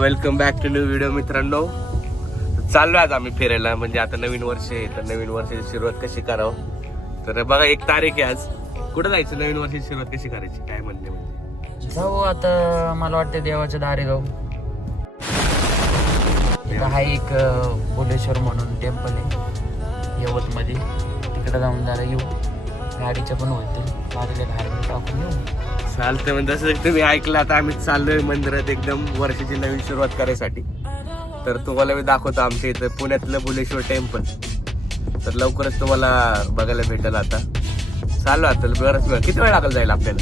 Welcome back to new video मित्रांनो. चाललो आज आम्ही फिरायला, म्हणजे आता नवीन वर्ष आहे तर नवीन वर्षाची सुरुवात कशी करावं. तर बघा 1 तारीख आहे आज. कुठं जायचं, नवीन वर्षाची सुरुवात कशी करायची, काय म्हणणे म्हणजे जाऊ आता. मला वाटतं देवाच्या दारी जाऊ. हा एक बोलेश्वर म्हणून टेम्पल आहे यवत मध्ये, तिकडे जाऊन जरा येऊ. गाडीच्या पण होतील बाजूला धार्मिक टाकून येऊ. चालतं. म्हणजे जसं तुम्ही ऐकलं, आता आम्ही चाललोय मंदिरात एकदम वर्षाची नवीन सुरुवात करायसाठी. तर तुम्हाला मी दाखवतो आमच्या इथं पुण्यातलं बुलेश्वर टेम्पल. तर लवकरच तुम्हाला बघायला भेटेल. आता चाललो आता बरंच वेळ. किती वेळ लागेल जायला आपल्याला?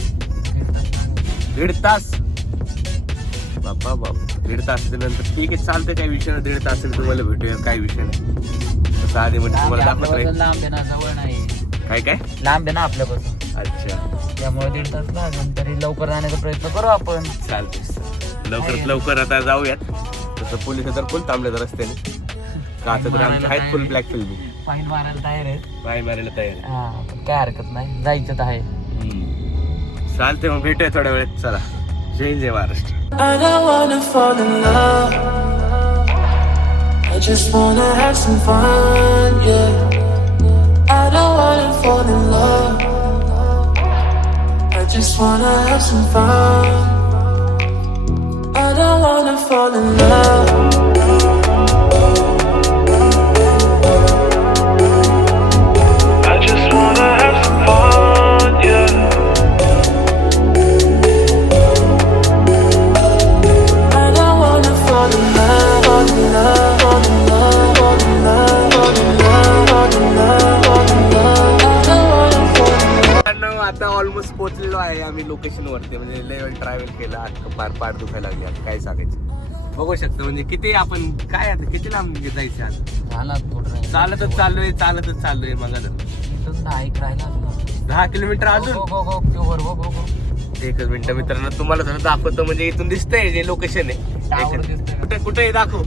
1.5 तास. बापा बाप, 1.5 तासाच्या नंतर ठीक आहे, चालतं. काही विषय नाही, 1.5 तास तुम्हाला भेटूया, काही विषय नाही. तसं आधी म्हणजे तुम्हाला दाखवत राहील. लांब आहे ना, जवळ नाही. काय काय लांब आहे ना आपल्यापासून. अच्छा, त्यामुळे 1.5 तास लागेल. तरी लवकर जाण्याचा प्रयत्न करू आपण. चालते. लवकरात लवकर आता जाऊयात. तसं पोलिस तर फुल थांबले रस्त्याने. का तर आमचे आहेत फुल ब्लॅक फिल्म. फाईन मारायला तयार आहे. पाय मारायला तयार आहे. हा, पण काय हरकत नाही, जायचं तर आहे. चालते, मग भेटूया थोड्या वेळेत. चला, जय जय Maharashtra. I don't wanna fall in love. I just wanna have some fun, yeah. I don't wanna fall in love. I just wanna have some fun. I don't wanna fall in love. I just wanna have some fun, yeah. आता almost पोहोचलेलो आहे आम्ही location वरती. म्हणजे लय वेळ travel केला, पाठ दुखायला लागली. आता काय सांगायचं, बघू शकतो. म्हणजे किती आपण काय आता किती लांब जायचं आज. झाला थोडं चालतच चाललोय मग. 10 किलोमीटर अजून. एकच मिनिट मित्रांनो, तुम्हाला जरा दाखवतो. म्हणजे इथून दिसतंय जे लोकेशन आहे. कुठे कुठे दाखव.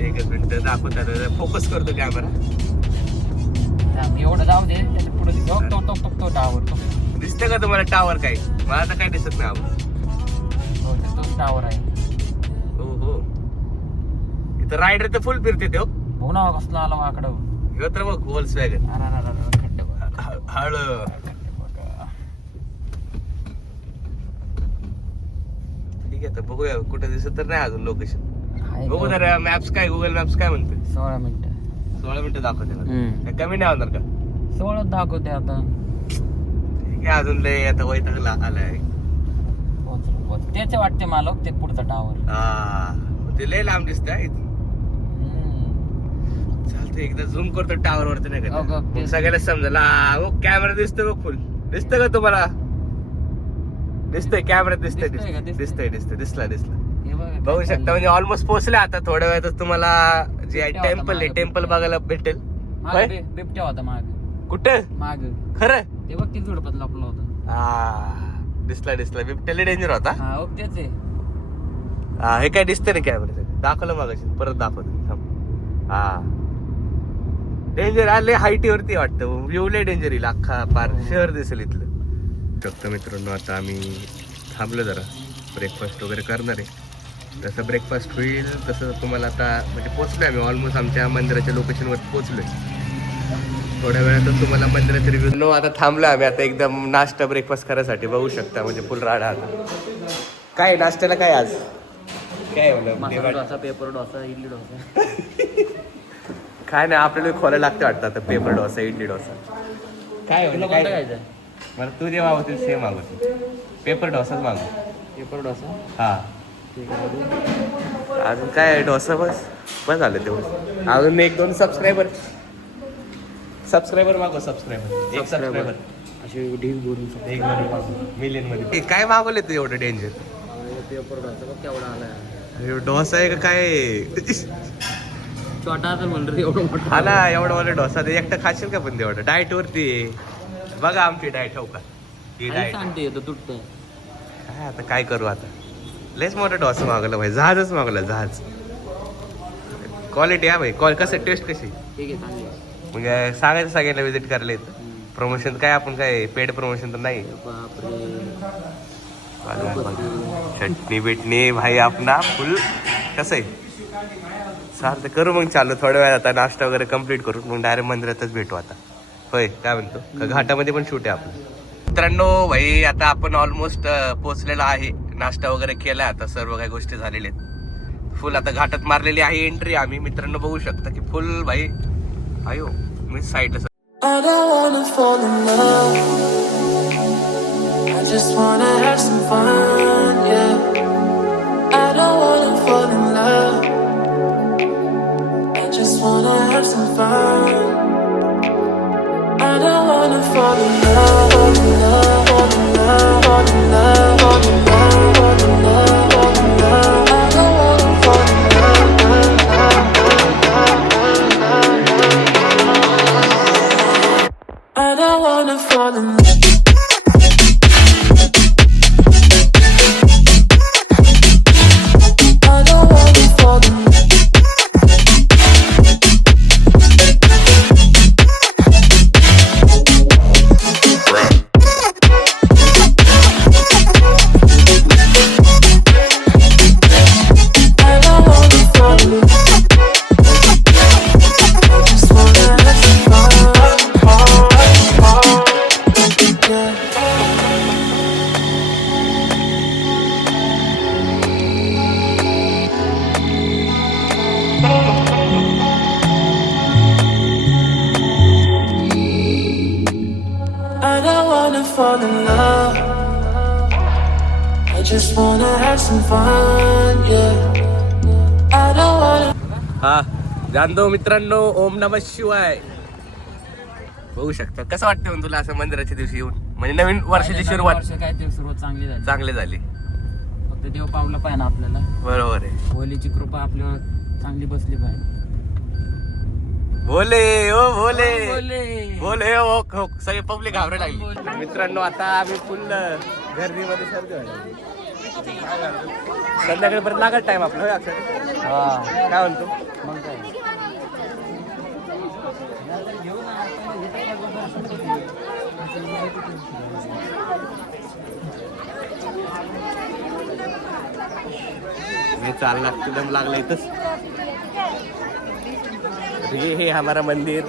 एकच मिनिट दाखवतात. फोकस करतो कॅमेरा. एवढं जाऊ दे, पुढे टावर दिसतंय का तुम्हाला टावर? काय मला तर काय दिसत नाही. टावर आहे. हो हो, इथं रायडर तर फुल फिरते ते. हो ना, कसला आला वाकडं. ह्यो तर बघ व्होल्क्सवॅगन. हळू ठीक आहे. तर बघूया, कुठे दिसत तर नाही अजून लोकेशन. बघू तर मॅप्स काय, गुगल मॅप्स काय म्हणते. 16 मिनिटं 16 मिनिटं दाखवते ना. कमी नाही होणार का? 16 दाखवते आता. ठीक आहे, अजून लय आता वैताग आलाय. त्याचे वाटते मला ते पुढचा टावर. हा, ते लय लांब दिसतंय इथून. चालतंय, एकदा झूम करतो टावर वरती. नाही का सगळ्याला समजा. कॅमेरा दिसतोय बघ, फुल दिसतंय का तुम्हाला? दिसतंय कॅमेरा, दिसतंय. दिसला बघू शकता. म्हणजे ऑलमोस्ट पोहोचले. आता थोड्या वेळातच तुम्हाला जे टेम्पल आहे टेम्पल बघायला भेटेल. बिबट्या होता माग. कुठं? माग खरं ते बघ, किती झोडपत लपला होता. दिसला. बिबट्याला डेंजर होता. हा, त्याच आहे. हा, हे काय दिसतंय ना कॅमेरा. दाखवलं मागाशी, परत दाखवतो. हा, डेंजर आले. हाईटीवरती वाटतं. व्ह्यू लय डेंजर येईल. अख्खा पार शहर दिसेल इथलं. शकतो मित्रांनो, आता आम्ही थांबलो जरा, ब्रेकफास्ट वगैरे करणार आहे. जसं ब्रेकफास्ट होईल तसं तुम्हाला आता म्हणजे पोहोचलोय आम्ही. ऑलमोस्ट आमच्या मंदिराच्या लोकेशनवर पोहोचलोय. थोड्या वेळातच तुम्हाला मंदिराचा रिव्ह्यू. आता थांबलो आम्ही आता एकदम नाश्ता ब्रेकफास्ट करायसाठी. बघू शकता म्हणजे फुल राडा. आता काय नाश्त्याला काय आज काय मसाला डोसा, पेपर डोसा, इडली डोसा. काय नाही, आपल्याला खोलायला लागते वाटतं आता. पेपर डोसा, इडली डोसा काय तुला कोणतं खायचं? मला तू जे मागवते सेम मागवते. पेपर डोसाच मागव. पेपर डोसा. हा, ठीक आहे. अजून काय डोसा बस झालं तेवढं. अजून 1-2 सबस्क्रायबर मागव. सबस्क्रायबर अशी ढीग बोलून एक मिलियन मध्ये. काय मागवले तू एवढं डेंजर? पेपर डोसा बघ केवढा आलाय. डोसा आहे का काय? छोटा तर म्हणलं एवढं मोठं. हा ना, एवढा मला डोसा दे. एकटं खाशील का पण तेवढं? डाएट वरती बघा आमची डाएट. हो का, ही डाएट सांगते तुटत. काय आता काय करू. आता लयच मोठा डोसा मागवला भाई. जहाजच मागवला, जहाज. क्वालिटी आहे भाई. कसं टेस्ट कशी? ठीक आहे, चांगली. मग सांगायचं सगळ्यांना विजिट करायला येतं. प्रमोशन काय आपण काय पेड प्रमोशन तर नाही. बापरे. चटणी बिटणी भाई आपला फुल कसं आहे चालतं करू मग चालू थोड्या वेळ आता नाश्ता वगैरे कम्प्लीट करू मग डायरेक्ट मंदिरातच भेटू आता होय काय म्हणतो का घाटामध्ये पण शूट आहे आपलं मित्रांनो भाई आता आपण ऑलमोस्ट पोहोचलेला आहे नाश्ता वगैरे केला आता सर्व काही गोष्टी झालेल्या आहेत फुल आता घाटात मारलेली आहे एंट्री आम्ही मित्रांनो बघू शकता की फुल भाई आयो मी साईडला I don't wanna fall in love. I just wanna have some fun, yeah. I don't wanna fall in love. I just wanna have some fun. I don't wanna fall in love, fall in love, fall in love, fall in love, fall in love, fall in love, fall in love. I don't wanna fall in love. I don't wanna fall in love. I don't wanna fall in love. I don't wanna fall in love. Just wanna have some fun. Yeah. I don't wanna fall in love. I just wanna have some fun, yeah. I don't wanna. हा जाणतो मित्रांनो ओम नमः शिवाय बघू शकता कसं वाटतं मग तुला असं मंदिराच्या दिवशी येऊन म्हणजे नवीन वर्षाची सुरुवात काय ते सुरुवात चांगली झाली चांगली झाली फक्त देव पावला पाहिजे ना आपल्याला बरोबर आहे होलीची कृपा आपल्यावर चांगली बसली पाहिजे भोले ओ भोले बोले भोले ओ हो सगळे पब्लिक घाबरायला लागली मित्रांनो आता आम्ही फुल गर्दीमध्ये सर्दी व्हायला लागली. संध्याकाळपर्यंत लागत टाइम आपला होय अक्षर हा काय म्हणतो मग काय हे चालला दम लागला इथंच ये हे हमारा मंदिर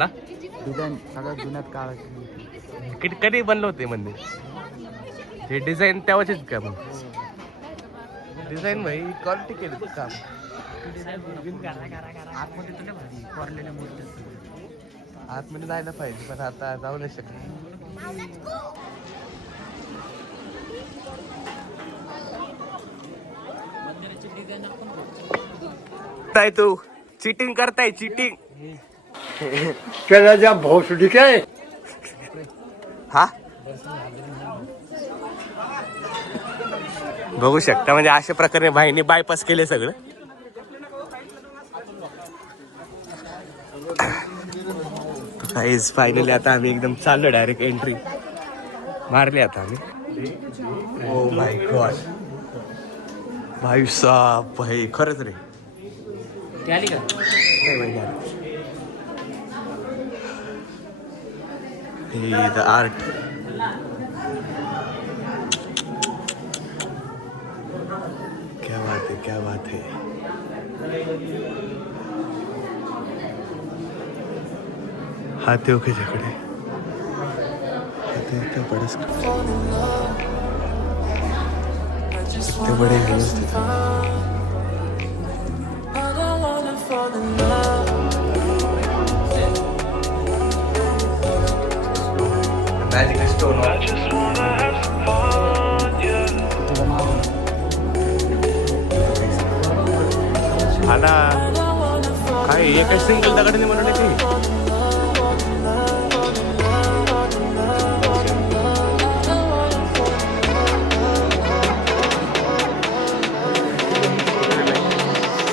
ला डिझाईन सगळ्यात जुन्यात काळाची कधी बनलं होते मंदिर हे डिझाईन तेव्हाचेच का मग डिझाईन भाई क्वालिटी केली तू काम आतमध्ये तुला भारी कोरलेल्या मूर्त्या आतमध्ये जायला पाहिजे पण आता जाऊ नाही शकत मंदिराची डिझाईन आपण काय तू चिटिंग करताय चिटिंग त्याला ज्या भोसडी काय हा बघू शकता म्हणजे अशा प्रकारे भाईने बायपास केले सगळं फायनली आता आम्ही एकदम चाललो डायरेक्ट एंट्री मारली आता आम्ही ओ माय गॉड भाई साहब भाई खरंच रे ती आली का नाही माहिती आलं. हे द आर्ट क्या बात है हाथी ओके झगड़े हाथी इतने बड़े इतने बड़े व्यवस्थित I don't wanna fall in love. Magic stone हा ना काय एका सिंगल दगडाने बनवले काही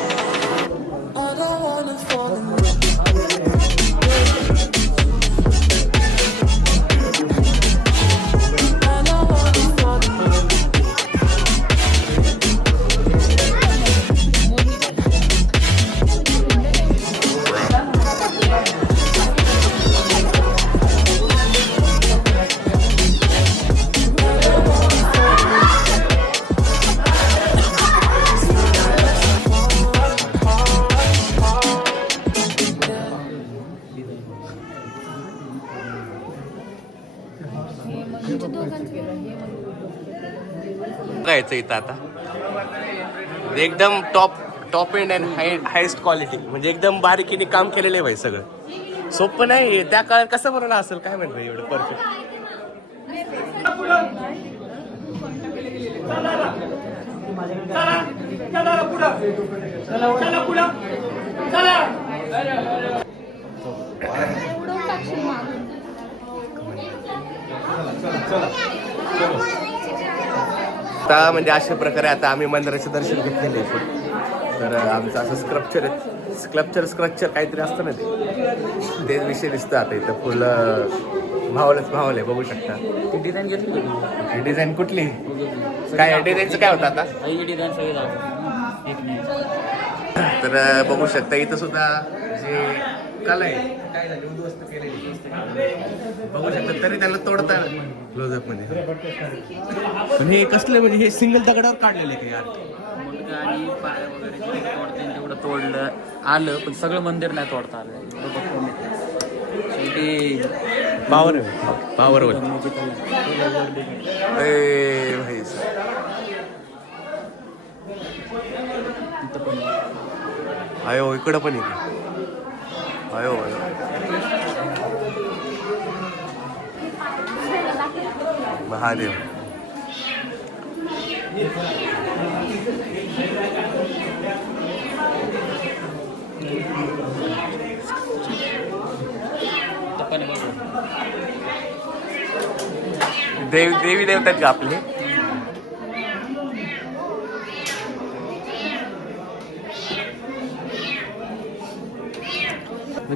I don't wanna fall in love. I don't wanna fall in love. जायचं इथं आता एकदम top end and highest quality, म्हणजे एकदम बारीकीने काम केलेलं आहे भाई सगळं. सोपं नाही त्या काळात कसं बनवलं असेल काय म्हणतो एवढं परफेक्ट. आता म्हणजे अशा प्रकारे आता आम्ही मंदिराचं दर्शन घेतलेलं आहे. तर आमचं असं स्क्रप्चर काहीतरी असतं ना ते विषय दिसतं आता इथं फुलं भावले बघू शकता. ती डिझाईन घेतली होती. ही डिझाईन कुठली काय डिझाईनचं काय होतं आता डिझाईन सगळी तर बघू शकता इथं सुद्धा जे कला आहे काय झाली उद्ध्वस्त केलेली बघू शकता. तरी त्याला तोडता क्लोजअप मध्ये. पण हे कसलं म्हणजे हे सिंगल दगडावर काढलेलं आहे का यार. आणि पाया वगैरे तेवढं तोडलं आलं पण सगळं मंदिर नाही तोडता आलं. पावर अयो इकडं पण अयो महादेव. देवी देवतात का आपले.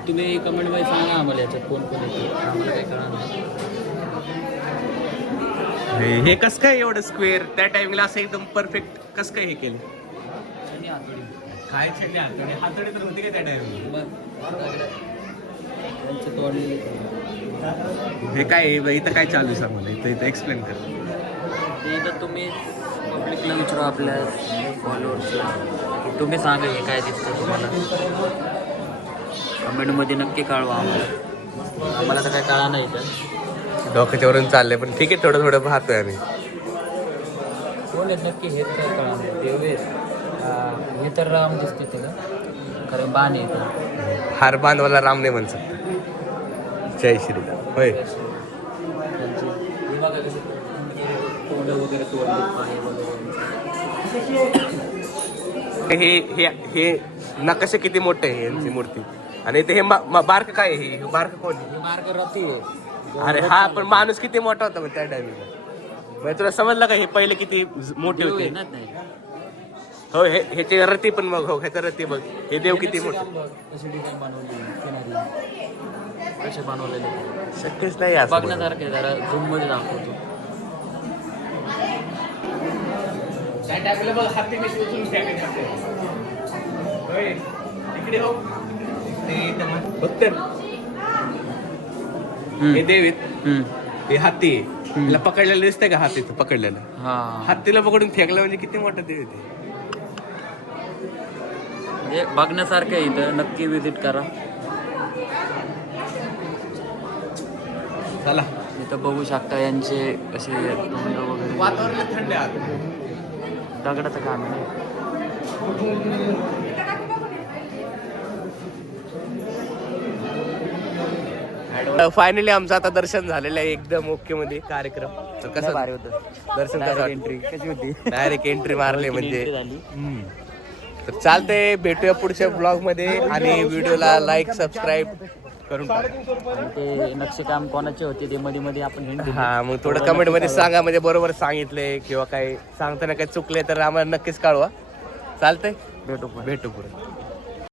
तुम्ही कमेंट मध्ये सांगा आम्हाला याच्यात कोण कोण येते आम्हाला काय कळणार. हे कस काय एवढं स्क्वेअर त्या टाइमला असं एकदम परफेक्ट कस काय हे केलं काय हातोडी तर होती का त्या टाइमला. हे काय इथं काय चालू आहे सांग मला इथं एक्सप्लेन कर. इथं तुम्ही पब्लिकला विचारू आपल्या फॉलोअर्सला की तुम्ही सांगा हे काय दिसतं तुम्हाला. कमेंटमध्ये नक्की कळवा आम्हाला तर काय कळा नाही तर डोक्याच्या वरून चाललंय पण ठीक आहे थोडं पाहतोय आम्ही. कोण आहेत नक्की हेच काय कळा नाही. देवेश हे तर राम दिसते त्याला खरं बाण आहे. हार बांधवाला राम नाही म्हणू शकता. जय श्रीराम होय. तोंड वगैरे हे नकाशे किती मोठे आहे यांची मूर्ती. आणि ते हे बारक काय आहे हे बारक कोण आहे. मार्ग रथी आहे. अरे हा पण माणूस किती मोठा होता त्या टायमिंगला. म्हणजे तुला समजलं का हे पहिले किती मोठे होते. हो ह्याचे रथी पण मग हो ह्याचा रथी बघ हे देव किती मोठे. कशी डिझाईन बनवली कसे बनवलेले शक्यच नाही बघण्यासारखे जरा झूम मध्ये दाखवतो. हे देवीत हे हाती तिला पकडलेलं दिसतंय का हाती पकडलेलं. हत्तीला पकडून फेकलं म्हणजे किती मोठा देव ते. म्हणजे बघण्यासारखं आहे इथं नक्की विजिट करा. चला इथं बघू शकता यांचे असे तोंड वगैरे. वातावरण थंड आहे. दगडाचं काम आहे. फायनली आमचं आता दर्शन झालेलं आहे एकदम ओके मध्ये कार्यक्रम. तर कसं भारी होतं दर्शन कसं एंट्री कशी होती. डायरेक्ट एंट्री मारले म्हणजे. झाली. तर चालतंय भेटूया पुढच्या ब्लॉग मध्ये आणि व्हिडिओला लाईक सबस्क्राईब करून आणि ते नक्षीकाम कोणाचे होते ते मध्ये मध्ये आपण हिंट दिली. हा मग थोडं कमेंट मध्ये सांगा म्हणजे बरोबर सांगितले किंवा काही सांगताना काही चुकले तर आम्हाला नक्कीच कळवा. चालतंय भेटू पुढे.